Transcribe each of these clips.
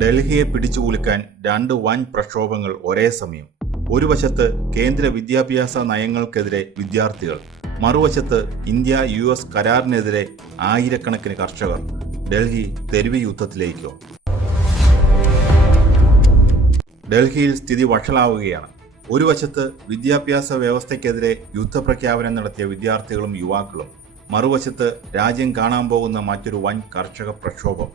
ഡൽഹിയെ പിടിച്ചുകുലുക്കാൻ രണ്ട് വൻ പ്രക്ഷോഭങ്ങൾ ഒരേ സമയം. ഒരു വശത്ത് കേന്ദ്ര വിദ്യാഭ്യാസ നയങ്ങൾക്കെതിരെ വിദ്യാർത്ഥികൾ, മറുവശത്ത് ഇന്ത്യ-US കരാറിനെതിരെ ആയിരക്കണക്കിന് കർഷകർ. ഡൽഹി തെരുവ് യുദ്ധത്തിലേക്കോ? ഡൽഹിയിൽ സ്ഥിതി വഷളാവുകയാണ്. ഒരു വശത്ത് വിദ്യാഭ്യാസ വ്യവസ്ഥയ്ക്കെതിരെ യുദ്ധപ്രഖ്യാപനം നടത്തിയ വിദ്യാർത്ഥികളും യുവാക്കളും, മറുവശത്ത് രാജ്യം കാണാൻ പോകുന്ന മറ്റൊരു വൻ കർഷക പ്രക്ഷോഭം.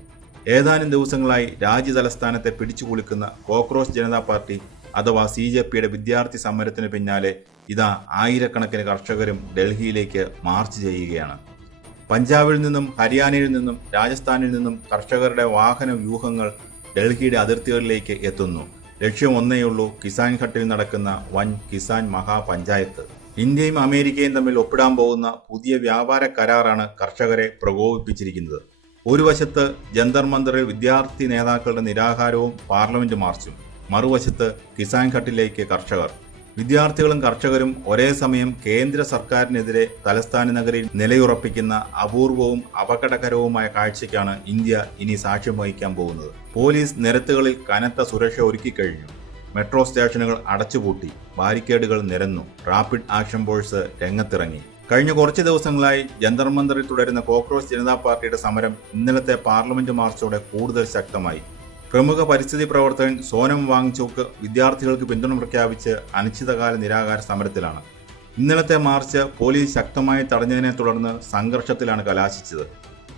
ഏതാനും ദിവസങ്ങളായി രാജ്യതലസ്ഥാനത്തെ പിടിച്ചുകുലുക്കുന്ന കോക്രോച്ച് ജനതാ പാർട്ടി അഥവാ CJPയുടെ വിദ്യാർത്ഥി സമരത്തിന് പിന്നാലെ ഇതാ ആയിരക്കണക്കിന് കർഷകരും ഡൽഹിയിലേക്ക് മാർച്ച് ചെയ്യുകയാണ്. പഞ്ചാബിൽ നിന്നും ഹരിയാനയിൽ നിന്നും രാജസ്ഥാനിൽ നിന്നും കർഷകരുടെ വാഹന വ്യൂഹങ്ങൾ ഡൽഹിയുടെ അതിർത്തികളിലേക്ക് എത്തുന്നു. ലക്ഷ്യം ഒന്നേയുള്ളൂ, കിസാൻ ഘട്ടിൽ നടക്കുന്ന വൻ കിസാൻ മഹാപഞ്ചായത്ത്. ഇന്ത്യയും അമേരിക്കയും തമ്മിൽ ഒപ്പിടാൻ പോകുന്ന പുതിയ വ്യാപാര കരാറാണ് കർഷകരെ പ്രകോപിപ്പിച്ചിരിക്കുന്നത്. ഒരു വശത്ത് ജന്തർ മന്ദറിൽ വിദ്യാർത്ഥി നേതാക്കളുടെ നിരാഹാരവും പാർലമെന്റ് മാർച്ചും, മറുവശത്ത് കിസാൻ ഘട്ടിലേക്ക് കർഷകർ. വിദ്യാർത്ഥികളും കർഷകരും ഒരേ സമയം കേന്ദ്ര സർക്കാരിനെതിരെ തലസ്ഥാന നഗരിയിൽ നിലയുറപ്പിക്കുന്ന അപൂർവവും അപകടകരവുമായ കാഴ്ചയ്ക്കാണ് ഇന്ത്യ ഇനി സാക്ഷ്യം വഹിക്കാൻ പോകുന്നത്. പോലീസ് നിരത്തുകളിൽ കനത്ത സുരക്ഷ ഒരുക്കിക്കഴിഞ്ഞു. മെട്രോ സ്റ്റേഷനുകൾ അടച്ചുപൂട്ടി, ബാരിക്കേഡുകൾ നിരന്നു, റാപ്പിഡ് ആക്ഷൻ ഫോഴ്സ് രംഗത്തിറങ്ങി. കഴിഞ്ഞ കുറച്ച് ദിവസങ്ങളായി ജന്തർ മന്ദറിൽ തുടരുന്ന കോക്രോച്ച് ജനതാ പാർട്ടിയുടെ സമരം ഇന്നലത്തെ പാർലമെന്റ് മാർച്ചോടെ കൂടുതൽ ശക്തമായി. പ്രമുഖ പരിസ്ഥിതി പ്രവർത്തകൻ സോനം വാങ്ചുക്ക് വിദ്യാർത്ഥികൾക്ക് പിന്തുണ പ്രഖ്യാപിച്ച് അനിശ്ചിതകാല നിരാഹാര സമരത്തിലാണ്. ഇന്നലത്തെ മാർച്ച് പോലീസ് ശക്തമായി തടഞ്ഞതിനെ തുടർന്ന് സംഘർഷത്തിലാണ് കലാശിച്ചത്.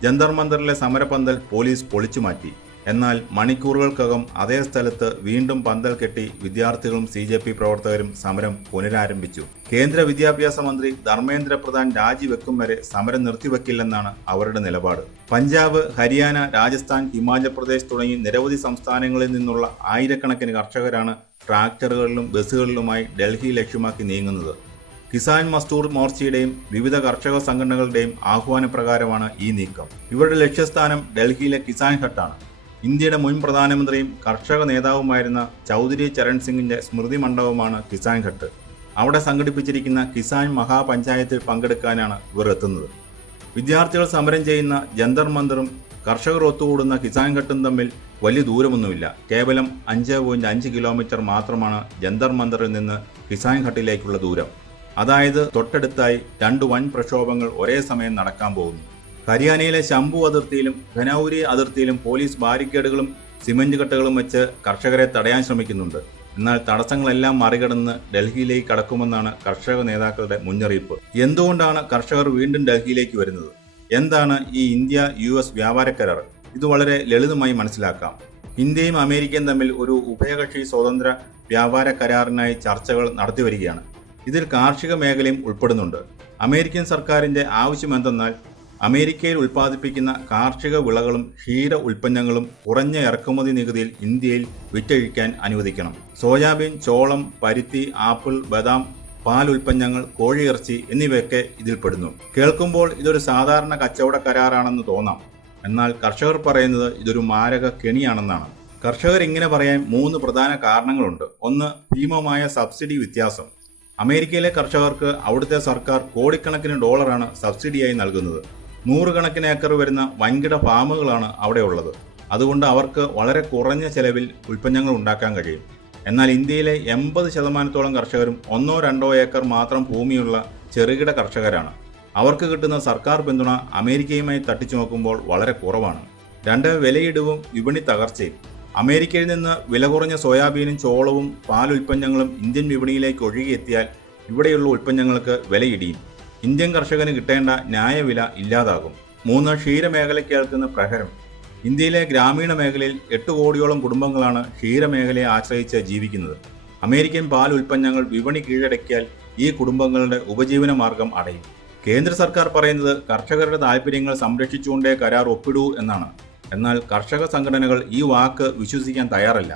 ജന്തർ മന്ദറിലെ സമരപന്തൽ പോലീസ് പൊളിച്ചുമാറ്റി. എന്നാൽ മണിക്കൂറുകൾക്കകം അതേ സ്ഥലത്ത് വീണ്ടും പന്തൽ കെട്ടി വിദ്യാർത്ഥികളും CJP പ്രവർത്തകരും സമരം പുനരാരംഭിച്ചു. കേന്ദ്ര വിദ്യാഭ്യാസ മന്ത്രി ധർമ്മേന്ദ്ര പ്രധാൻ രാജിവെക്കും വരെ സമരം നിർത്തിവെക്കില്ലെന്നാണ് അവരുടെ നിലപാട്. പഞ്ചാബ്, ഹരിയാന, രാജസ്ഥാൻ, ഹിമാചൽ പ്രദേശ് തുടങ്ങി നിരവധി സംസ്ഥാനങ്ങളിൽ നിന്നുള്ള ആയിരക്കണക്കിന് കർഷകരാണ് ട്രാക്ടറുകളിലും ബസ്സുകളിലുമായി ഡൽഹി ലക്ഷ്യമാക്കി നീങ്ങുന്നത്. കിസാൻ മസ്ദൂർ മോർച്ചയുടെയും വിവിധ കർഷക സംഘടനകളുടെയും ആഹ്വാനപ്രകാരമാണ് ഈ നീക്കം. ഇവരുടെ ലക്ഷ്യസ്ഥാനം ഡൽഹിയിലെ കിസാൻ ഘട്ടാണ്. ഇന്ത്യയുടെ മുൻ പ്രധാനമന്ത്രിയും കർഷക നേതാവുമായിരുന്ന ചൗധരി ചരൺ സിംഗിന്റെ സ്മൃതി മണ്ഡപമാണ് കിസാൻ ഘട്ട്. അവിടെ സംഘടിപ്പിച്ചിരിക്കുന്ന കിസാൻ മഹാപഞ്ചായത്തിൽ പങ്കെടുക്കാനാണ് ഇവർ എത്തുന്നത്. വിദ്യാർത്ഥികൾ സമരം ചെയ്യുന്ന ജന്തർ മന്ദറും കർഷകർ ഒത്തുകൂടുന്ന കിസാൻ ഘട്ടും തമ്മിൽ വലിയ ദൂരമൊന്നുമില്ല. കേവലം 5.5 കിലോമീറ്റർ മാത്രമാണ് ജന്തർ മന്ദറിൽ നിന്ന് കിസാൻ ഘട്ടിലേക്കുള്ള ദൂരം. അതായത് തൊട്ടടുത്തായി രണ്ട് വൻ പ്രക്ഷോഭങ്ങൾ ഒരേ സമയം നടക്കാൻ പോകുന്നു. ഹരിയാനയിലെ ശംഭു അതിർത്തിയിലും ഖനൌരി അതിർത്തിയിലും പോലീസ് ബാരിക്കേഡുകളും സിമന്റ് കട്ടകളും വെച്ച് കർഷകരെ തടയാൻ ശ്രമിക്കുന്നുണ്ട്. എന്നാൽ തടസ്സങ്ങളെല്ലാം മറികടന്ന് ഡൽഹിയിലേക്ക് കടക്കുമെന്നാണ് കർഷക നേതാക്കളുടെ മുന്നറിയിപ്പ്. എന്തുകൊണ്ടാണ് കർഷകർ വീണ്ടും ഡൽഹിയിലേക്ക് വരുന്നത്? എന്താണ് ഈ ഇന്ത്യ-US വ്യാപാര കരാർ? ഇത് വളരെ ലളിതമായി മനസ്സിലാക്കാം. ഇന്ത്യയും അമേരിക്കയും തമ്മിൽ ഒരു ഉഭയകക്ഷി സ്വതന്ത്ര വ്യാപാര കരാറിനായി ചർച്ചകൾ നടത്തിവരികയാണ്. ഇതിൽ കാർഷിക മേഖലയും ഉൾപ്പെടുന്നുണ്ട്. അമേരിക്കൻ സർക്കാരിന്റെ ആവശ്യം എന്തെന്നാൽ അമേരിക്കയിൽ ഉൽപ്പാദിപ്പിക്കുന്ന കാർഷിക വിളകളും ക്ഷീര ഉൽപ്പന്നങ്ങളും കുറഞ്ഞ ഇറക്കുമതി നികുതിയിൽ ഇന്ത്യയിൽ വിറ്റഴിക്കാൻ അനുവദിക്കണം. സോയാബീൻ, ചോളം, പരുത്തി, ആപ്പിൾ, ബദാം, പാൽ ഉൽപ്പന്നങ്ങൾ, കോഴിയിറച്ചി എന്നിവയൊക്കെ ഇതിൽപ്പെടുന്നു. കേൾക്കുമ്പോൾ ഇതൊരു സാധാരണ കച്ചവട കരാറാണെന്ന് തോന്നാം. എന്നാൽ കർഷകർ പറയുന്നത് ഇതൊരു മാരക കെണിയാണെന്നാണ്. കർഷകർ ഇങ്ങനെ പറയാൻ 3 പ്രധാന കാരണങ്ങളുണ്ട്. ഒന്ന്, ഭീമമായ സബ്സിഡി വ്യത്യാസം. അമേരിക്കയിലെ കർഷകർക്ക് അവിടുത്തെ സർക്കാർ കോടിക്കണക്കിന് ഡോളറാണ് സബ്സിഡിയായി നൽകുന്നത്. 100 കണക്കിന് ഏക്കർ വരുന്ന വൻകിട ഫാമുകളാണ് അവിടെ ഉള്ളത്. അതുകൊണ്ട് അവർക്ക് വളരെ കുറഞ്ഞ ചെലവിൽ ഉൽപ്പന്നങ്ങൾ ഉണ്ടാക്കാൻ കഴിയും. എന്നാൽ ഇന്ത്യയിലെ 80% കർഷകരും 1-2 ഏക്കർ മാത്രം ഭൂമിയുള്ള ചെറുകിട കർഷകരാണ്. അവർക്ക് കിട്ടുന്ന സർക്കാർ പിന്തുണ അമേരിക്കയുമായി തട്ടിച്ചു നോക്കുമ്പോൾ വളരെ കുറവാണ്. 2, വിലയിടിവും വിപണി തകർച്ചയും. അമേരിക്കയിൽ നിന്ന് വില കുറഞ്ഞ സോയാബീനും ചോളവും പാൽ ഉൽപ്പന്നങ്ങളും ഇന്ത്യൻ വിപണിയിലേക്ക് ഒഴുകിയെത്തിയാൽ ഇവിടെയുള്ള ഉൽപ്പന്നങ്ങൾക്ക് വിലയിടിയും. ഇന്ത്യൻ കർഷകന് കിട്ടേണ്ട ന്യായവില ഇല്ലാതാകും. 3, ക്ഷീരമേഖലയ്ക്ക് ഏൽക്കുന്ന പ്രഹരം. ഇന്ത്യയിലെ ഗ്രാമീണ മേഖലയിൽ 8 കോടിയോളം കുടുംബങ്ങളാണ് ക്ഷീരമേഖലയെ ആശ്രയിച്ച് ജീവിക്കുന്നത്. അമേരിക്കൻ പാൽ ഉൽപ്പന്നങ്ങൾ വിപണി കീഴടക്കിയാൽ ഈ കുടുംബങ്ങളുടെ ഉപജീവന മാർഗം അടയും. കേന്ദ്ര സർക്കാർ പറയുന്നത് കർഷകരുടെ താൽപ്പര്യങ്ങൾ സംരക്ഷിച്ചുകൊണ്ടേ കരാർ ഒപ്പിടൂ എന്നാണ്. എന്നാൽ കർഷക സംഘടനകൾ ഈ വാക്ക് വിശ്വസിക്കാൻ തയ്യാറല്ല.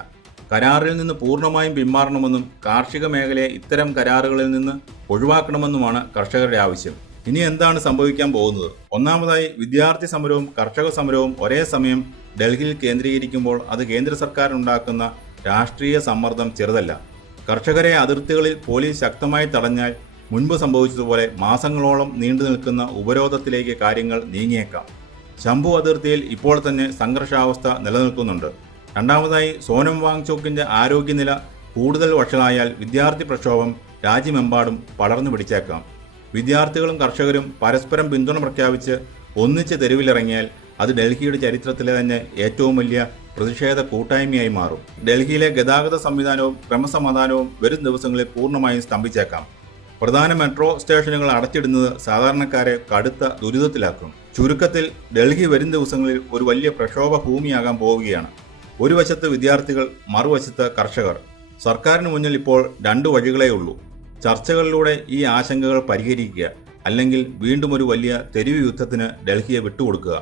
കരാറിൽ നിന്ന് പൂർണ്ണമായും പിന്മാറണമെന്നും കാർഷിക മേഖലയെ ഇത്തരം കരാറുകളിൽ നിന്ന് ഒഴിവാക്കണമെന്നുമാണ് കർഷകരുടെ ആവശ്യം. ഇനി എന്താണ് സംഭവിക്കാൻ പോകുന്നത്? ഒന്നാമതായി, വിദ്യാർത്ഥി സമരവും കർഷക സമരവും ഒരേ സമയം ഡൽഹിയിൽ കേന്ദ്രീകരിക്കുമ്പോൾ അത് കേന്ദ്ര സർക്കാരിനുണ്ടാക്കുന്ന രാഷ്ട്രീയ സമ്മർദ്ദം ചെറുതല്ല. കർഷകരെ അതിർത്തികളിൽ പോലീസ് ശക്തമായി തടഞ്ഞാൽ മുൻപ് സംഭവിച്ചതുപോലെ മാസങ്ങളോളം നീണ്ടു നിൽക്കുന്ന ഉപരോധത്തിലേക്ക് കാര്യങ്ങൾ നീങ്ങിയേക്കാം. ശംഭു അതിർത്തിയിൽ ഇപ്പോൾ തന്നെ സംഘർഷാവസ്ഥ നിലനിൽക്കുന്നുണ്ട്. രണ്ടാമതായി സോനം വാങ്ചോക്കിന്റെ ആരോഗ്യനില കൂടുതൽ വഷളായാൽ വിദ്യാർത്ഥി പ്രക്ഷോഭം രാജ്യമെമ്പാടും പടർന്നു പിടിച്ചേക്കാം. വിദ്യാർത്ഥികളും കർഷകരും പരസ്പരം പിന്തുണ പ്രഖ്യാപിച്ച് ഒന്നിച്ച് തെരുവിലിറങ്ങിയാൽ അത് ഡൽഹിയുടെ ചരിത്രത്തിലെ തന്നെ ഏറ്റവും വലിയ പ്രതിഷേധ കൂട്ടായ്മയായി മാറും. ഡൽഹിയിലെ ഗതാഗത സംവിധാനവും ക്രമസമാധാനവും വരും ദിവസങ്ങളിൽ പൂർണ്ണമായും സ്തംഭിച്ചേക്കാം. പ്രധാന മെട്രോ സ്റ്റേഷനുകൾ അടച്ചിടുന്നത് സാധാരണക്കാരെ കടുത്ത ദുരിതത്തിലാക്കും. ചുരുക്കത്തിൽ ഡൽഹി വരും ദിവസങ്ങളിൽ ഒരു വലിയ പ്രക്ഷോഭ ഭൂമിയാകാൻ പോവുകയാണ്. ഒരു വശത്ത് വിദ്യാർത്ഥികൾ, മറുവശത്ത് കർഷകർ. സർക്കാരിന് മുന്നിൽ ഇപ്പോൾ 2 വഴികളേ ഉള്ളൂ. ചർച്ചകളിലൂടെ ഈ ആശങ്കകൾ പരിഹരിക്കുക, അല്ലെങ്കിൽ വീണ്ടും ഒരു വലിയ തെരുവ് യുദ്ധത്തിന് ഡൽഹിയെ വിട്ടുകൊടുക്കുക.